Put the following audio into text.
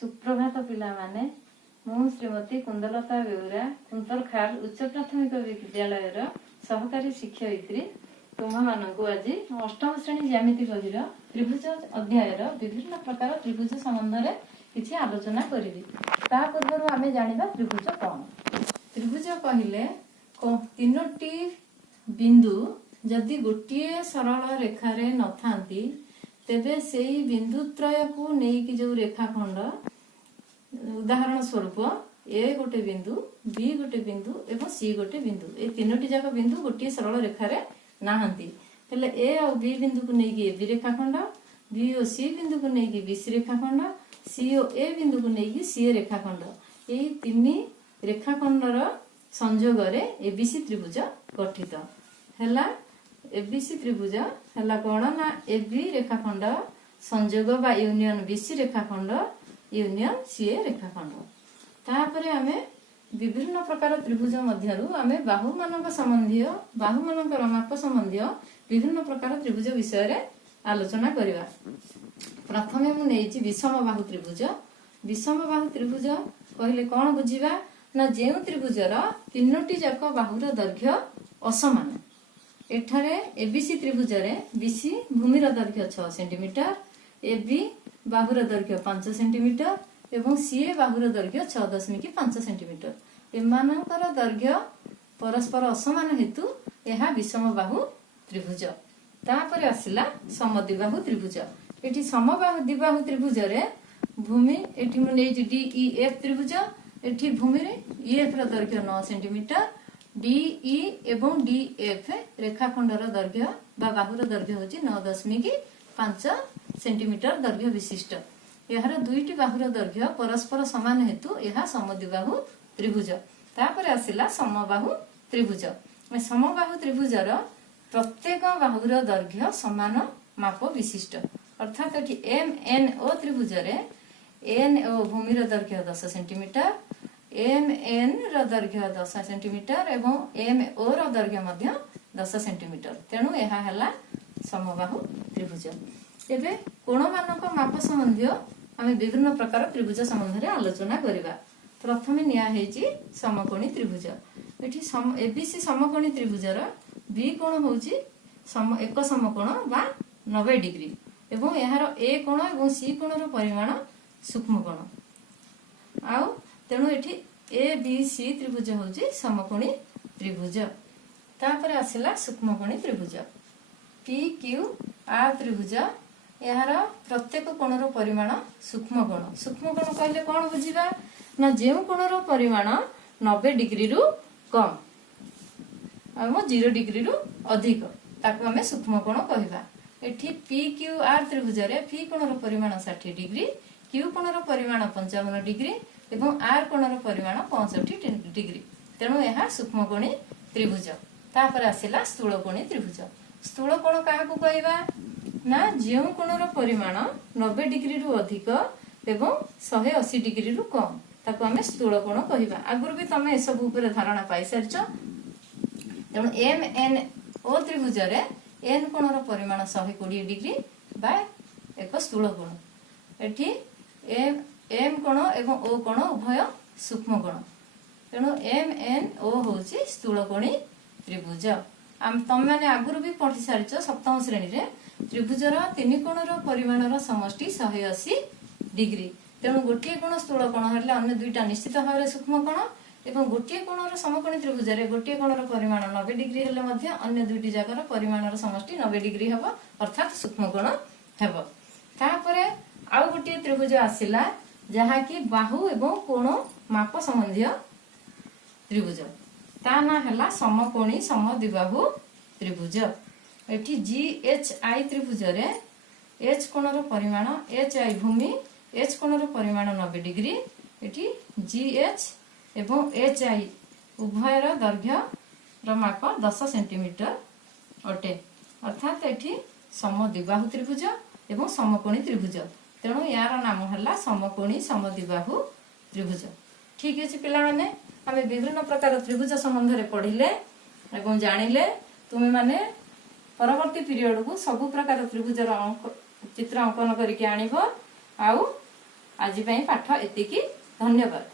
सुप्रभात पिला माने मु श्रीमती कुंदलता बेउरा कुंतलखाल उच्च प्राथमिक विद्यालय सहकारी शिक्षयित्री तुम मानक आज अष्टम श्रेणी ज्यामिति बहिर त्रिभुज अध्याय विभिन्न प्रकार त्रिभुज संबंध में किसी आलोचना करी ता पूर्व आम जाना त्रिभुज कौन। त्रिभुज कहले तीनोटी बिंदु जदि गोटे सरल रेखार न थांती तेबे से बिंदुत्रय को लेकिन जो रेखाखंड उदाहरण स्वरूप ए गोटे बिंदु बी गोटे बिंदु एवं सी गोटे बिंदु ए तीनोटी जाक बिंदु गोटे सरल रेखार नहांती हेले ए और बी बिंदु को लेकिन ए बी रेखाखंड बी और सी बिंदु को लेकिन बी सी रेखाखंड सी और ए बिंदु को लेकिन सी रेखाखंड ये तीन रेखाखंडर संयोग एबीसी त्रिभुज गठित है। एबीसी त्रिभुज है कौन ना एबी रेखाखंड संयोग बा यूनियन बीसी रेखाखंड यूनियन सीए रेखाखंड। तापर आमे विभिन्न प्रकार त्रिभुज मध्यरु आमे बाहु मानक संबंधी बाहु मानकर माप संबंधी विभिन्न प्रकार त्रिभुज विषय रे आलोचना करिवा। प्रथमे मु नेछि विषम बाहु त्रिभुज। विषम बाहु त्रिभुज कहले कौन बुझिबा ना जेउ त्रिभुजर तीनोटी जाक बाहुर दैर्घ्य असमान एठारे एबीसी त्रिभुज रे बीसी भूमिर दैर्घ्य 6 सेंटीमीटर एबी बाहुर दैर्घ्य 5 सेंटीमीटर एवं सीए बाहुर दैर्घ्य 6.5 सेंटीमीटर एमानकर दैर्घ्य परस्पर असमान हेतु यह विषम बाहु त्रिभुज। तापर आसिला समद्विबाहु त्रिभुज। एठी समद्विबाहु त्रिभुज रे भूमि एठी मु नै डीईएफ त्रिभुज एठी भूमि रे ईएफ र दैर्घ्य 9 सेंटीमीटर डीई एवं डीएफ रेखाखंडर दैर्घ्य बा बाहुर दैर्घ्य होची 9.5 सेंटीमीटर दैर्घ्य विशिष्ट। यार दुईटी बाहुर दैर्घ्य परस्पर समान हेतु यह समद्विबाहु त्रिभुज। तापर आसिला समबाहु त्रिभुज। समबाहु त्रिभुजर प्रत्येक बाहुर दैर्घ्य समान माप विशिष्ट अर्थात एठी एम एन ओ त्रिभुज रे एन ओ भूमिर दैर्घ्य 10 सेंटीमीटर एम एन र दैर्घ्य 10 सेंटीमीटर एवं एम ओ र दैर्घ्य मध्य 10 सेंटीमीटर तेणु यह है समबाहु त्रिभुज। एबे कोण मानक माप संबंधी आम विभिन्न प्रकार त्रिभुज संबंध में आलोचना करिबा। प्रथमे निया हेची समकोणी त्रिभुज। एठी एबीसी समकोणी त्रिभुजर बी कोण होची एक समकोण बा 90 डिग्री एवं यार ए कोण एवं सी कोणर परिमाण सूक्ष्म कोण आउ तेणु एठी ए बी सी त्रिभुज होची समकोणी त्रिभुज। तापर आसिला सूक्ष्मकोणी त्रिभुज। पी क्यू आर त्रिभुज यार प्रत्येक कोणर परिमाण सूक्ष्म कोण कहले कौन बुझिबा ना जेउ कोणर परिमाण 90 डिग्री रु कम और 0 डिग्री रु अधिक ताको हमें सूक्ष्म कोण कहबा। एठी पी क्यू आर त्रिभुज रे पी कोणर परिमाण 60 डिग्री क्यू कोणर परिमाण 55 डिग्री एवं आर कोणर परिमाण 65 डिग्री तेणु यह सूक्ष्मकोणी त्रिभुज। तापर आसिला स्थूलकोणी त्रिभुज। स्थूलकोण काहाकू कहबा ना जेउ कोणर परिमाण 90 डिग्री रु अधिक एवं 180 डिग्री रु कम ताको हमें स्थूलकोण कहबा। आगुर भी तमे सब ऊपर धारणा पाई सारछ। तेणु एम एन ओ त्रिभुज रे एन कोणर परिमाण 120 डिग्री बा एक स्थूलकोण एठी एम कोण एवं ओ कोण उभय सूक्ष्म कोण तेणु एम एन ओ होची स्थूलकोणी त्रिभुज। तुम मैंने आगुरी भी पढ़ी सारिच सप्तम श्रेणी रे त्रिभुजर तीन कोणर परिमाणर समष्टि 180 डिग्री तेणु गोटे कोण स्थूल कोण हेले अन्य दुईटा निश्चित भाव सूक्ष्म कोण एवं गोटे कोणर समकोणी त्रिभुज रे गोटे कोणर परिमाण 90 डिग्री हेले मध्य अन्य दुईटी जाकर परिमाणर समष्टि 90 डिग्री हेबो अर्थात सूक्ष्म कोण हेबो। तापरे आउ गोटे त्रिभुज आसिला जहा कि बाहु एवं कोण माप संबंधी त्रिभुज ता ना हला समकोणी समद्विबाहु त्रिभुज। एठी जी एच आई त्रिभुज रे एच कोणर परिमाण एच आई भूमि एच कोणर परिमाण 90 डिग्री एठी जी एच एवं एच आई उभयर दैर्घ्य र माप 10 सेंटीमीटर अटे अर्थात एठी समद्विबाहु त्रिभुज एवं समकोणी त्रिभुज तेणु यार नाम है समकोणी समद्विबाहु त्रिभुज। ठीक अच्छे पिला माने आमे विभिन्न प्रकार त्रिभुज संबंध में पढ़िले एवं जानिले तुमे माने परवर्ती पीरियड को सब प्रकार त्रिभुजर चित्र अंकन करके आनिबो आउ आज पाठ एतिकी धन्यवाद।